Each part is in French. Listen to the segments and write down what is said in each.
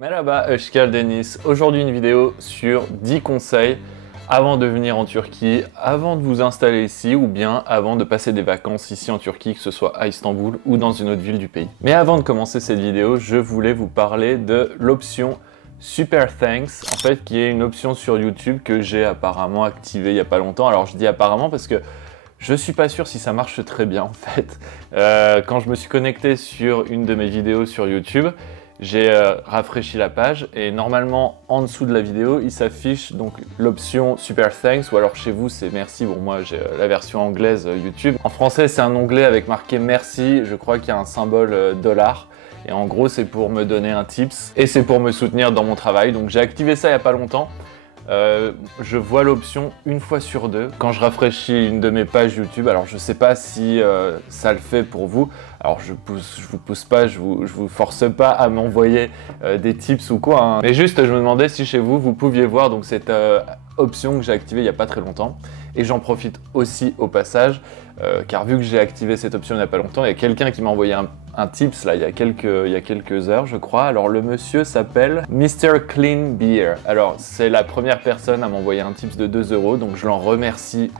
Merhaba, Özkan Deniz. Aujourd'hui une vidéo sur 10 conseils avant de venir en Turquie, avant de vous installer ici ou bien avant de passer des vacances ici en Turquie, que ce soit à Istanbul ou dans une autre ville du pays. Mais avant de commencer cette vidéo, je voulais vous parler de l'option Super Thanks, en fait, qui est une option sur YouTube que j'ai apparemment activée il n'y a pas longtemps. Alors je dis apparemment parce que je suis pas sûr si ça marche très bien en fait. Quand je me suis connecté sur une de mes vidéos sur YouTube, j'ai rafraîchi la page et normalement en dessous de la vidéo il s'affiche donc l'option Super Thanks, ou alors chez vous c'est merci. Bon, moi j'ai la version anglaise YouTube. En français c'est un onglet avec marqué merci, je crois qu'il y a un symbole dollar et en gros c'est pour me donner un tips et c'est pour me soutenir dans mon travail. Donc j'ai activé ça il n'y a pas longtemps. Je vois l'option une fois sur deux quand je rafraîchis une de mes pages YouTube. Alors je sais pas si ça le fait pour vous. Alors je vous pousse pas, je vous force pas à m'envoyer des tips ou quoi, hein. Mais juste je me demandais si chez vous pouviez voir donc cette option que j'ai activée il y a pas très longtemps. Et j'en profite aussi au passage car vu que j'ai activé cette option il n'y a pas longtemps, il y a quelqu'un qui m'a envoyé un tips là il y a quelques heures je crois. Alors le monsieur s'appelle Mr Clean Beer. Alors c'est la première personne à m'envoyer un tips de 2 €, donc je l'en remercie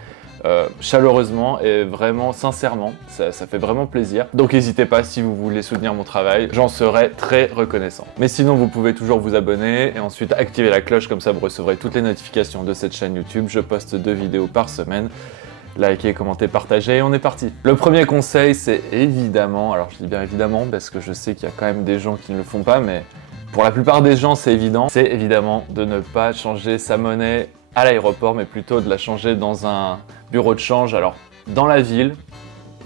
chaleureusement et vraiment sincèrement, ça fait vraiment plaisir. Donc n'hésitez pas si vous voulez soutenir mon travail, j'en serai très reconnaissant. Mais sinon vous pouvez toujours vous abonner et ensuite activer la cloche, comme ça vous recevrez toutes les notifications de cette chaîne YouTube. Je poste 2 vidéos par semaine. Likez, commentez, partagez et on est parti. Le premier conseil c'est évidemment, alors je dis bien évidemment parce que je sais qu'il y a quand même des gens qui ne le font pas, mais pour la plupart des gens c'est évident, c'est évidemment de ne pas changer sa monnaie à l'aéroport, mais plutôt de la changer dans un bureau de change. Alors dans la ville,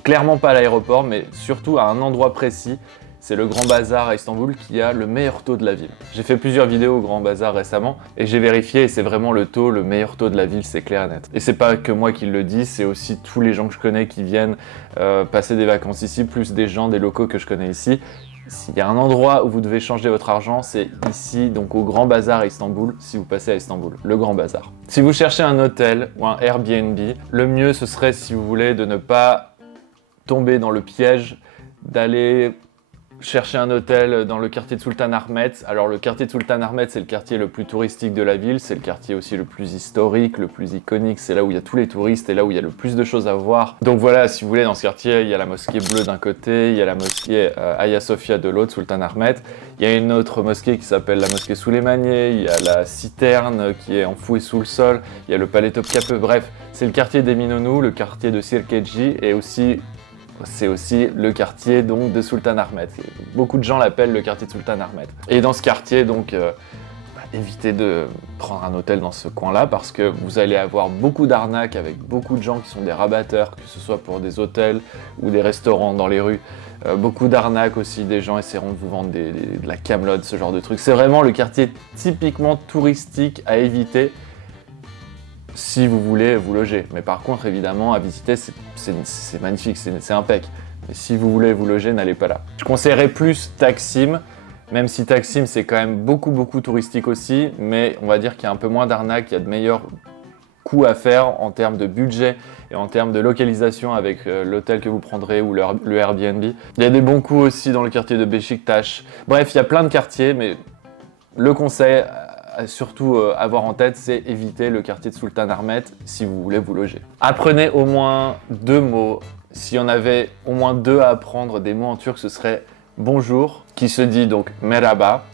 clairement pas à l'aéroport, mais surtout à un endroit précis. C'est le Grand Bazar à Istanbul qui a le meilleur taux de la ville. J'ai fait plusieurs vidéos au Grand Bazar récemment et j'ai vérifié et c'est vraiment le meilleur taux de la ville, c'est clair et net. Et c'est pas que moi qui le dis, c'est aussi tous les gens que je connais qui viennent passer des vacances ici, plus des locaux que je connais ici. S'il y a un endroit où vous devez changer votre argent, c'est ici, donc au Grand Bazar à Istanbul, si vous passez à Istanbul, le Grand Bazar. Si vous cherchez un hôtel ou un Airbnb, le mieux ce serait, si vous voulez, de ne pas tomber dans le piège d'aller chercher un hôtel dans le quartier de Sultan Ahmet. Alors le quartier de Sultan Ahmet, c'est le quartier le plus touristique de la ville, c'est le quartier aussi le plus historique, le plus iconique, c'est là où il y a tous les touristes et là où il y a le plus de choses à voir. Donc voilà, si vous voulez, dans ce quartier, il y a la mosquée bleue d'un côté, il y a la mosquée Hagia Sophia de l'autre, Sultan Ahmet. Il y a une autre mosquée qui s'appelle la mosquée Süleymaniye, il y a la citerne qui est enfouie sous le sol, il y a le palais Topkapı, bref, c'est le quartier d'Eminönü, le quartier de Sirkeci et aussi c'est aussi le quartier donc de Sultan Ahmet. Beaucoup de gens l'appellent le quartier de Sultan Ahmet. Et dans ce quartier, donc, évitez de prendre un hôtel dans ce coin-là parce que vous allez avoir beaucoup d'arnaques avec beaucoup de gens qui sont des rabatteurs, que ce soit pour des hôtels ou des restaurants dans les rues. Beaucoup d'arnaques aussi, des gens essaieront de vous vendre de la camelote, ce genre de trucs. C'est vraiment le quartier typiquement touristique à éviter si vous voulez vous loger. Mais par contre, évidemment, à visiter, c'est magnifique, c'est impec. Mais si vous voulez vous loger, n'allez pas là. Je conseillerais plus Taksim, même si Taksim, c'est quand même beaucoup touristique aussi, mais on va dire qu'il y a un peu moins d'arnaques, il y a de meilleurs coûts à faire en termes de budget et en termes de localisation avec l'hôtel que vous prendrez ou le Airbnb. Il y a des bons coups aussi dans le quartier de Beşiktaş. Bref, il y a plein de quartiers, mais le conseil à surtout avoir en tête, c'est éviter le quartier de Sultan Ahmet si vous voulez vous loger. Apprenez au moins 2 mots. S'il y en avait au moins 2 à apprendre, des mots en turc, ce serait bonjour, qui se dit donc merhaba,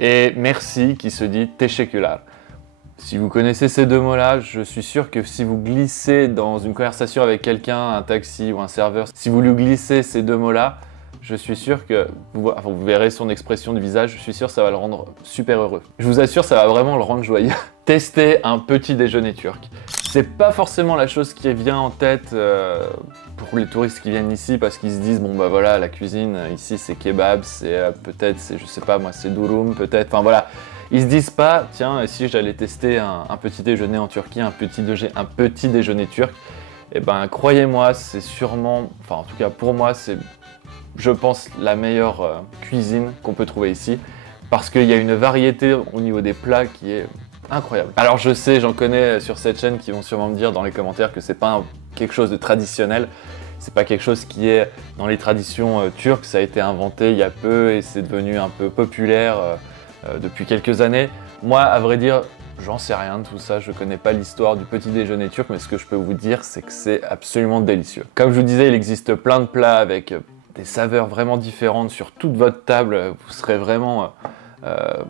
et merci, qui se dit teşekkürler. Si vous connaissez ces 2 mots-là, je suis sûr que si vous glissez dans une conversation avec quelqu'un, un taxi ou un serveur, si vous lui glissez ces 2 mots-là, je suis sûr que vous verrez son expression de visage, je suis sûr que ça va le rendre super heureux. Je vous assure, ça va vraiment le rendre joyeux. Testez un petit déjeuner turc. C'est pas forcément la chose qui vient en tête pour les touristes qui viennent ici parce qu'ils se disent bon bah voilà, la cuisine ici c'est kebab, c'est peut-être, je sais pas moi, c'est durum peut-être, enfin voilà. Ils se disent pas tiens, si j'allais tester un petit déjeuner en Turquie, un petit déjeuner turc, et ben croyez-moi, c'est sûrement, enfin en tout cas pour moi, c'est je pense la meilleure cuisine qu'on peut trouver ici parce qu'il y a une variété au niveau des plats qui est incroyable. Alors je sais, j'en connais sur cette chaîne qui vont sûrement me dire dans les commentaires que c'est pas quelque chose de traditionnel, c'est pas quelque chose qui est dans les traditions turques, ça a été inventé il y a peu et c'est devenu un peu populaire depuis quelques années. Moi, à vrai dire, j'en sais rien de tout ça, je connais pas l'histoire du petit déjeuner turc, mais ce que je peux vous dire, c'est que c'est absolument délicieux. Comme je vous disais, il existe plein de plats avec des saveurs vraiment différentes sur toute votre table, vous serez vraiment...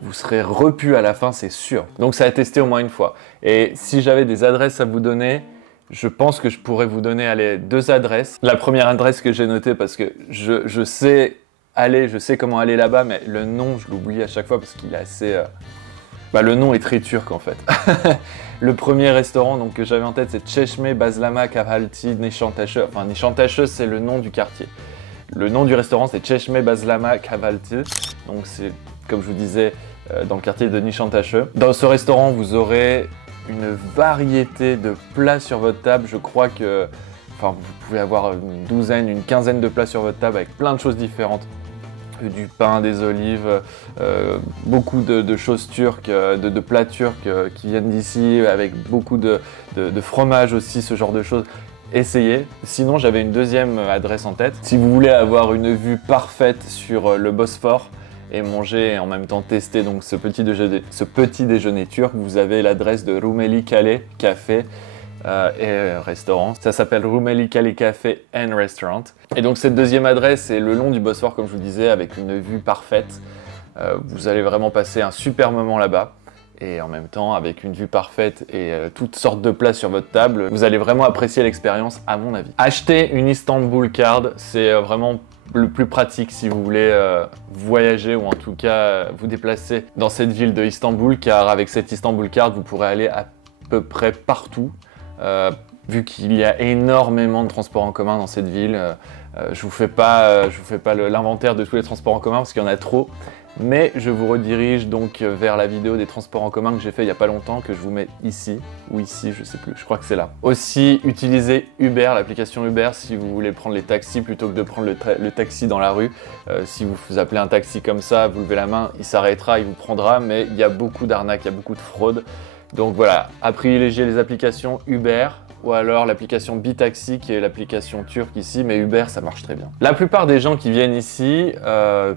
vous serez repu à la fin, c'est sûr. Donc ça a testé au moins une fois. Et si j'avais des adresses à vous donner, je pense que je pourrais vous donner allez, 2 adresses. La première adresse que j'ai notée parce que je sais comment aller là-bas, mais le nom, je l'oublie à chaque fois parce qu'il est assez... le nom est très turc en fait. Le premier restaurant donc, que j'avais en tête, c'est Çeşme Bazlama Kahvaltı Nişantaşı. Enfin, Nişantaşı, c'est le nom du quartier. Le nom du restaurant, c'est Çeşme Bazlama Kahvaltı. Donc c'est, comme je vous disais, dans le quartier de Nişantaşı. Dans ce restaurant, vous aurez une variété de plats sur votre table. Je crois que vous pouvez avoir une douzaine, une quinzaine de plats sur votre table avec plein de choses différentes. Du pain, des olives, beaucoup de choses turques, de plats turcs qui viennent d'ici, avec beaucoup de fromage aussi, ce genre de choses. Essayez. Sinon, j'avais une deuxième adresse en tête. Si vous voulez avoir une vue parfaite sur le Bosphore et manger et en même temps tester donc ce petit déjeuner turc, vous avez l'adresse de Rumeli Kale Café et restaurant. Ça s'appelle Rumeli Kale Café and Restaurant. Et donc cette deuxième adresse est le long du Bosphore, comme je vous disais, avec une vue parfaite. Vous allez vraiment passer un super moment là-bas. Et en même temps, avec une vue parfaite et toutes sortes de plats sur votre table, vous allez vraiment apprécier l'expérience à mon avis. Acheter une Istanbul Card, c'est vraiment le plus pratique si vous voulez voyager ou en tout cas vous déplacer dans cette ville de Istanbul, car avec cette Istanbul Card, vous pourrez aller à peu près partout. Vu qu'il y a énormément de transports en commun dans cette ville, je vous fais pas l'inventaire de tous les transports en commun parce qu'il y en a trop. Mais je vous redirige donc vers la vidéo des transports en commun que j'ai fait il n'y a pas longtemps, que je vous mets ici, ou ici, je sais plus, je crois que c'est là. Aussi, utilisez Uber, l'application Uber, si vous voulez prendre les taxis plutôt que de prendre le taxi dans la rue. Si vous appelez un taxi comme ça, vous levez la main, il s'arrêtera, il vous prendra, mais il y a beaucoup d'arnaques, il y a beaucoup de fraude. Donc voilà, à privilégier les applications Uber, ou alors l'application Bitaxi qui est l'application turque ici, mais Uber ça marche très bien. La plupart des gens qui viennent ici,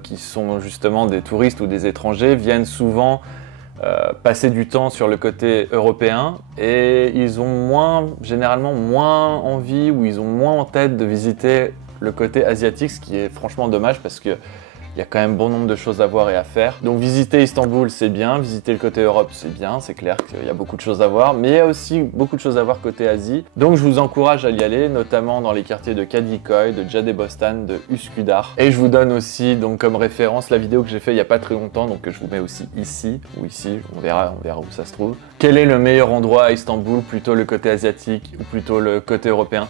qui sont justement des touristes ou des étrangers, viennent souvent passer du temps sur le côté européen et ils ont généralement moins envie ou ils ont moins en tête de visiter le côté asiatique, ce qui est franchement dommage parce que il y a quand même bon nombre de choses à voir et à faire. Donc visiter Istanbul, c'est bien. Visiter le côté Europe, c'est bien. C'est clair qu'il y a beaucoup de choses à voir. Mais il y a aussi beaucoup de choses à voir côté Asie. Donc je vous encourage à y aller, notamment dans les quartiers de Kadıköy, de Caddebostan, de Üsküdar. Et je vous donne aussi donc comme référence la vidéo que j'ai fait il n'y a pas très longtemps, donc que je vous mets aussi ici ou ici. On verra où ça se trouve. Quel est le meilleur endroit à Istanbul? Plutôt le côté asiatique ou plutôt le côté européen?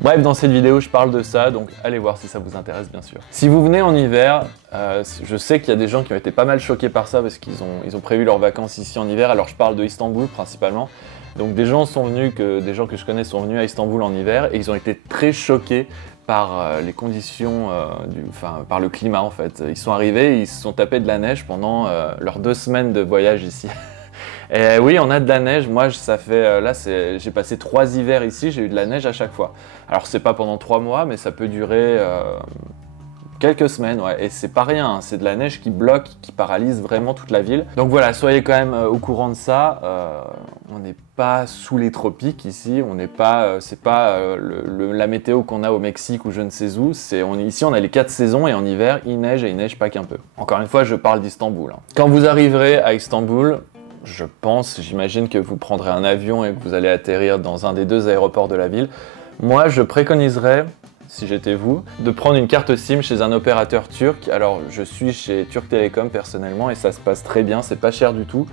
Bref, dans cette vidéo, je parle de ça, donc allez voir si ça vous intéresse, bien sûr. Si vous venez en hiver, je sais qu'il y a des gens qui ont été pas mal choqués par ça parce qu'ils ont prévu leurs vacances ici en hiver. Alors je parle de Istanbul principalement. Donc des gens que je connais sont venus à Istanbul en hiver et ils ont été très choqués par les conditions, par le climat en fait. Ils sont arrivés et ils se sont tapés de la neige pendant leurs 2 semaines de voyage ici. Et oui, on a de la neige. Moi, ça fait j'ai passé 3 hivers ici, j'ai eu de la neige à chaque fois. Alors, c'est pas pendant 3 mois, mais ça peut durer quelques semaines, ouais. Et c'est pas rien, hein. C'est de la neige qui bloque, qui paralyse vraiment toute la ville. Donc voilà, soyez quand même au courant de ça. On n'est pas sous les tropiques ici. On n'est pas, c'est pas la météo qu'on a au Mexique ou je ne sais où. Ici, on a les 4 saisons et en hiver, il neige et il neige pas qu'un peu. Encore une fois, je parle d'Istanbul, hein. Quand vous arriverez à Istanbul, j'imagine que vous prendrez un avion et que vous allez atterrir dans un des 2 aéroports de la ville. Moi, je préconiserais, si j'étais vous, de prendre une carte SIM chez un opérateur turc. Alors, je suis chez Turk Telecom personnellement et ça se passe très bien, c'est pas cher du tout.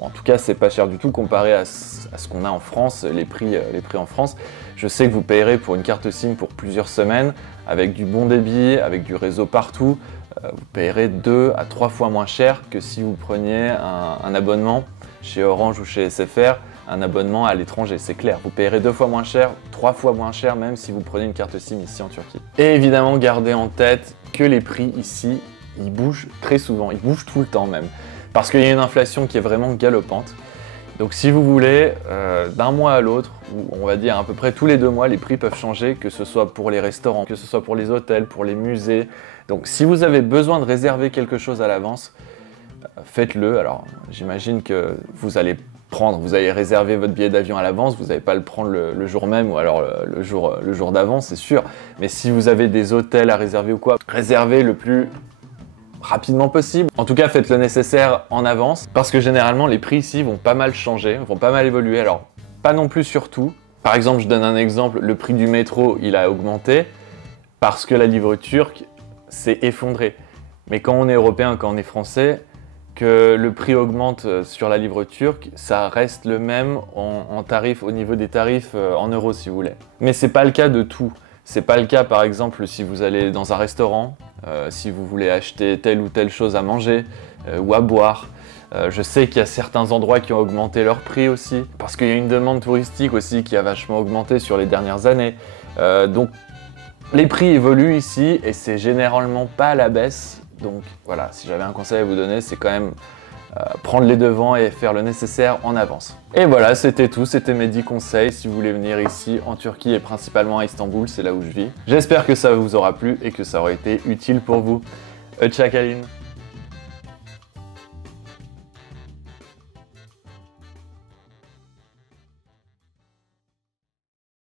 En tout cas, c'est pas cher du tout comparé à ce qu'on a en France, les prix en France. Je sais que vous payerez pour une carte SIM pour plusieurs semaines, avec du bon débit, avec du réseau partout. Vous payerez 2 à 3 fois moins cher que si vous preniez un abonnement chez Orange ou chez SFR, un abonnement à l'étranger, c'est clair. Vous payerez 2 fois moins cher, 3 fois moins cher même si vous prenez une carte SIM ici en Turquie. Et évidemment, gardez en tête que les prix ici, ils bougent très souvent, ils bougent tout le temps même. Parce qu'il y a une inflation qui est vraiment galopante. Donc si vous voulez, d'un mois à l'autre, ou on va dire à peu près tous les 2 mois, les prix peuvent changer, que ce soit pour les restaurants, que ce soit pour les hôtels, pour les musées. Donc si vous avez besoin de réserver quelque chose à l'avance, faites-le. Alors j'imagine que vous allez réserver votre billet d'avion à l'avance, vous n'allez pas le prendre le jour même ou alors le jour d'avant, c'est sûr. Mais si vous avez des hôtels à réserver ou quoi, réservez le plus rapidement possible. En tout cas, faites le nécessaire en avance parce que généralement, les prix ici vont pas mal changer, vont pas mal évoluer. Alors, pas non plus sur tout. Par exemple, je donne un exemple, le prix du métro, il a augmenté parce que la livre turque s'est effondrée. Mais quand on est européen, quand on est français, que le prix augmente sur la livre turque, ça reste le même en tarif, au niveau des tarifs en euros si vous voulez. Mais c'est pas le cas de tout. C'est pas le cas par exemple si vous allez dans un restaurant, si vous voulez acheter telle ou telle chose à manger ou à boire. Je sais qu'il y a certains endroits qui ont augmenté leur prix aussi, parce qu'il y a une demande touristique aussi qui a vachement augmenté sur les dernières années. Donc les prix évoluent ici et c'est généralement pas à la baisse. Donc voilà, si j'avais un conseil à vous donner, c'est quand même prendre les devants et faire le nécessaire en avance. Et voilà, c'était tout, c'était mes 10 conseils si vous voulez venir ici en Turquie et principalement à Istanbul, c'est là où je vis. J'espère que ça vous aura plu et que ça aura été utile pour vous. Hoşça kalın.